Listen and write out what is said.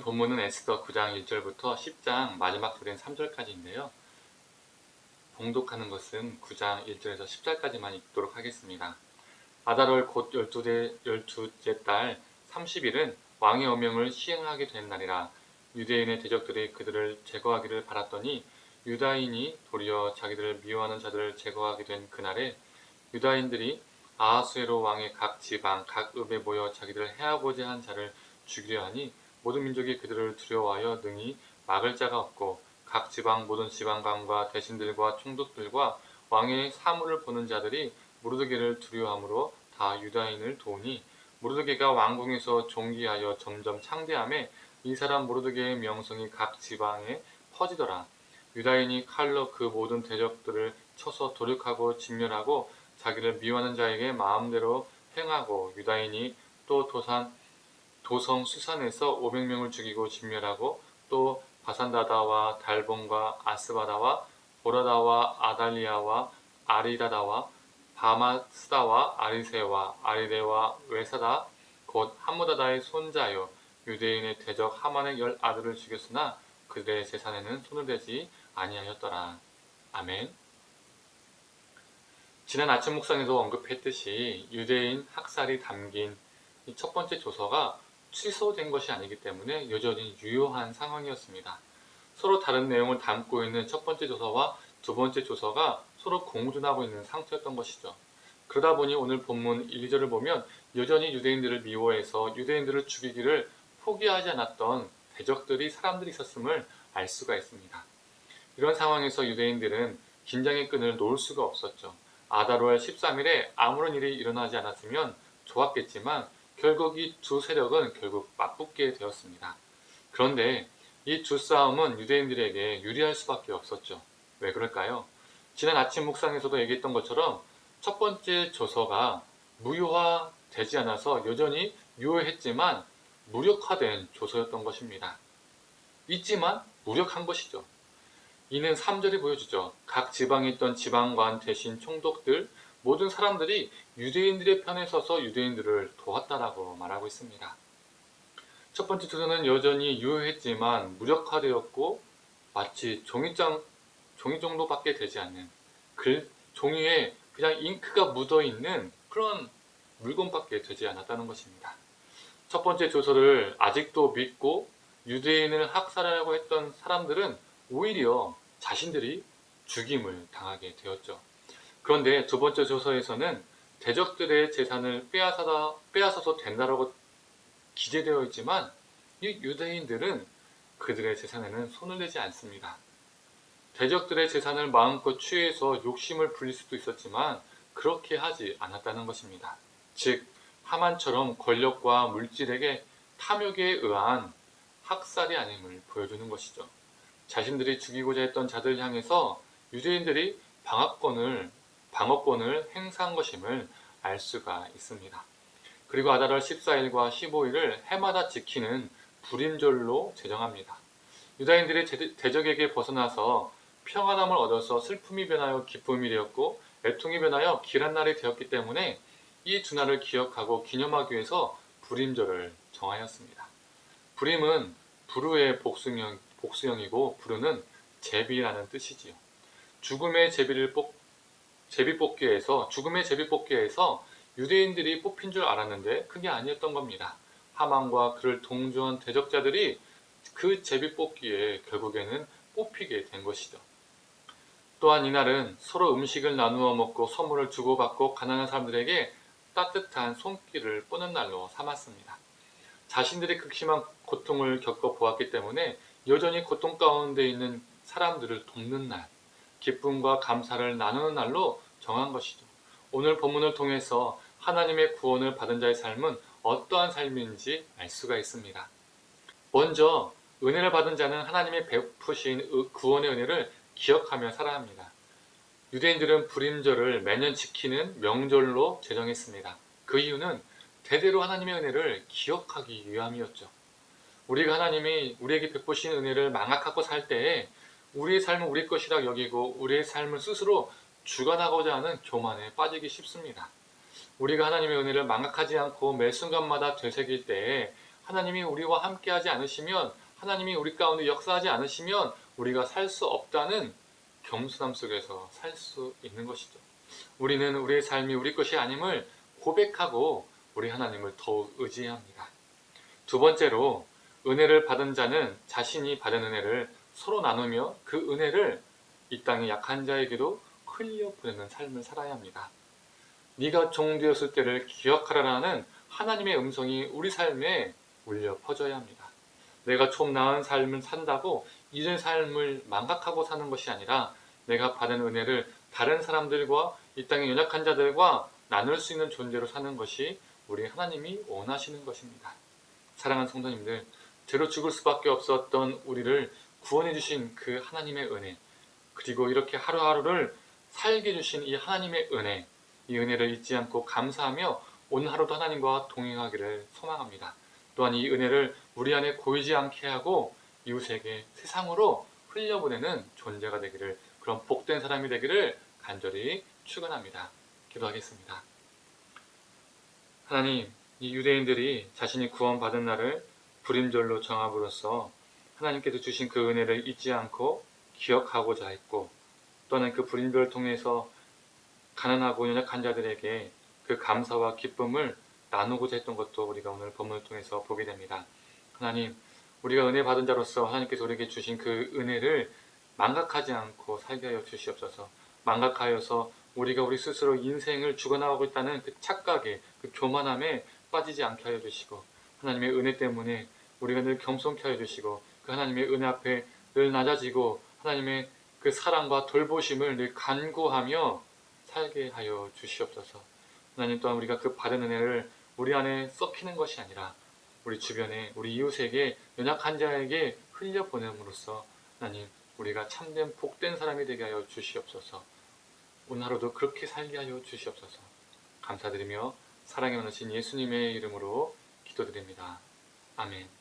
오늘 본문은 에스더 9장 1절부터 10장 마지막 절인 3절까지인데요. 봉독하는 것은 9장 1절에서 10절까지만 읽도록 하겠습니다. 아달월 곧 12째 달 30일은 왕의 어명을 시행하게 된 날이라. 유대인의 대적들이 그들을 제거하기를 바랐더니 유다인이 도리어 자기들을 미워하는 자들을 제거하게 된 그날에 유다인들이 아하수에로 왕의 각 지방 각 읍에 모여 자기들을 해하고자 한 자를 죽이려 하니 모든 민족이 그들을 두려워하여 능히 막을 자가 없고 각 지방 모든 지방관과 대신들과 총독들과 왕의 사물을 보는 자들이 모르드게를 두려워함으로 다 유다인을 도우니 모르드게가 왕궁에서 존귀하여 점점 창대함에 이 사람 모르드게의 명성이 각 지방에 퍼지더라. 유다인이 칼로 그 모든 대적들을 쳐서 도륙하고 진멸하고 자기를 미워하는 자에게 마음대로 행하고 유다인이 또 도성 수산에서 500명을 죽이고 진멸하고 또 바산다다와 달본과 아스바다와 보라다와 아달리아와 아리다다와 바마스다와 아리세와 아리데와 외사다 곧 함무다다의 손자여 유대인의 대적 하만의 10아들을 죽였으나 그들의 재산에는 손을 대지 아니하였더라. 아멘. 지난 아침 묵상에도 언급했듯이 유대인 학살이 담긴 이 첫 번째 조서가 취소된 것이 아니기 때문에 여전히 유효한 상황이었습니다. 서로 다른 내용을 담고 있는 첫 번째 조서와 두 번째 조서가 서로 공존하고 있는 상태였던 것이죠. 그러다 보니 오늘 본문 1, 2절을 보면 여전히 유대인들을 미워해서 유대인들을 죽이기를 포기하지 않았던 대적들이 사람들이 있었음을 알 수가 있습니다. 이런 상황에서 유대인들은 긴장의 끈을 놓을 수가 없었죠. 아달월 13일에 아무런 일이 일어나지 않았으면 좋았겠지만 결국 이 두 세력은 결국 맞붙게 되었습니다. 그런데 이 두 싸움은 유대인들에게 유리할 수밖에 없었죠. 왜 그럴까요? 지난 아침 묵상에서도 얘기했던 것처럼 첫 번째 조서가 무효화되지 않아서 여전히 유효했지만 무력화된 조서였던 것입니다. 있지만 무력한 것이죠. 이는 3절이 보여주죠. 각 지방에 있던 지방관 대신 총독들 모든 사람들이 유대인들의 편에 서서 유대인들을 도왔다라고 말하고 있습니다. 첫 번째 조서는 여전히 유효했지만 무력화되었고 마치 종이 정도밖에 되지 않는 종이에 그냥 잉크가 묻어있는 그런 물건밖에 되지 않았다는 것입니다. 첫 번째 조서를 아직도 믿고 유대인을 학살하려고 했던 사람들은 오히려 자신들이 죽임을 당하게 되었죠. 그런데 두 번째 조서에서는 대적들의 재산을 빼앗아서 된다라고 기재되어 있지만 이 유대인들은 그들의 재산에는 손을 대지 않습니다. 대적들의 재산을 마음껏 취해서 욕심을 부릴 수도 있었지만 그렇게 하지 않았다는 것입니다. 즉 하만처럼 권력과 물질에게 탐욕에 의한 학살이 아님을 보여주는 것이죠. 자신들이 죽이고자 했던 자들 향해서 유대인들이 방어권을 행사한 것임을 알 수가 있습니다. 그리고 아달월 14일과 15일을 해마다 지키는 불임절로 제정합니다. 유다인들이 대적에게 벗어나서 평안함을 얻어서 슬픔이 변하여 기쁨이 되었고 애통이 변하여 길한 날이 되었기 때문에 이 두 날을 기억하고 기념하기 위해서 불임절을 정하였습니다. 불임은 부르의 복수형이고 부르는 제비라는 뜻이지요. 죽음의 제비뽑기에서 유대인들이 뽑힌 줄 알았는데 그게 아니었던 겁니다. 하만과 그를 동조한 대적자들이 그 제비뽑기에 결국에는 뽑히게 된 것이죠. 또한 이날은 서로 음식을 나누어 먹고 선물을 주고받고 가난한 사람들에게 따뜻한 손길을 뽀는 날로 삼았습니다. 자신들이 극심한 고통을 겪어보았기 때문에 여전히 고통 가운데 있는 사람들을 돕는 날, 기쁨과 감사를 나누는 날로 정한 것이죠. 오늘 본문을 통해서 하나님의 구원을 받은 자의 삶은 어떠한 삶인지 알 수가 있습니다. 먼저 은혜를 받은 자는 하나님의 베푸신 구원의 은혜를 기억하며 살아야 합니다. 유대인들은 불임절을 매년 지키는 명절로 제정했습니다. 그 이유는 대대로 하나님의 은혜를 기억하기 위함이었죠. 우리가 하나님이 우리에게 베푸신 은혜를 망각하고 살 때에 우리의 삶은 우리 것이라 여기고 우리의 삶을 스스로 주관하고자 하는 교만에 빠지기 쉽습니다. 우리가 하나님의 은혜를 망각하지 않고 매 순간마다 되새길 때에 하나님이 우리와 함께하지 않으시면, 하나님이 우리 가운데 역사하지 않으시면 우리가 살 수 없다는 겸손함 속에서 살 수 있는 것이죠. 우리는 우리의 삶이 우리 것이 아님을 고백하고 우리 하나님을 더욱 의지해야 합니다. 두 번째로, 은혜를 받은 자는 자신이 받은 은혜를 서로 나누며 그 은혜를 이 땅의 약한 자에게도 흘려보내는 삶을 살아야 합니다. 네가 종되었을 때를 기억하라라는 하나님의 음성이 우리 삶에 울려 퍼져야 합니다. 내가 좀 나은 삶을 산다고 이전 삶을 망각하고 사는 것이 아니라 내가 받은 은혜를 다른 사람들과 이 땅의 연약한 자들과 나눌 수 있는 존재로 사는 것이 우리 하나님이 원하시는 것입니다. 사랑하는 성도님들, 죄로 죽을 수밖에 없었던 우리를 구원해 주신 그 하나님의 은혜, 그리고 이렇게 하루하루를 살게 해주신 이 하나님의 은혜, 이 은혜를 잊지 않고 감사하며 오늘 하루도 하나님과 동행하기를 소망합니다. 또한 이 은혜를 우리 안에 고이지 않게 하고 이웃에게 세상으로 흘려보내는 존재가 되기를, 그런 복된 사람이 되기를 간절히 축원합니다. 기도하겠습니다. 하나님, 이 유대인들이 자신이 구원받은 날을 불임절로 정함으로써 하나님께서 주신 그 은혜를 잊지 않고 기억하고자 했고, 또는 그 불임절을 통해서 가난하고 연약한 자들에게 그 감사와 기쁨을 나누고자 했던 것도 우리가 오늘 본문을 통해서 보게 됩니다. 하나님, 우리가 은혜 받은 자로서 하나님께서 우리에게 주신 그 은혜를 망각하지 않고 살게 하여 주시옵소서. 망각하여서 우리가 우리 스스로 인생을 죽어나가고 있다는 그 착각에, 그 교만함에 빠지지 않게 하여 주시고, 하나님의 은혜 때문에 우리가 늘 겸손케 하여 주시고, 그 하나님의 은혜 앞에 늘 낮아지고 하나님의 그 사랑과 돌보심을 늘 간구하며 살게 하여 주시옵소서. 하나님, 또한 우리가 그 받은 은혜를 우리 안에 썩히는 것이 아니라 우리 주변에, 우리 이웃에게, 연약한 자에게 흘려보냄으로써 하나님, 우리가 참된 복된 사람이 되게 하여 주시옵소서. 오늘 하루도 그렇게 살게 하여 주시옵소서. 감사드리며 사랑에 많으신 예수님의 이름으로 기도드립니다. 아멘.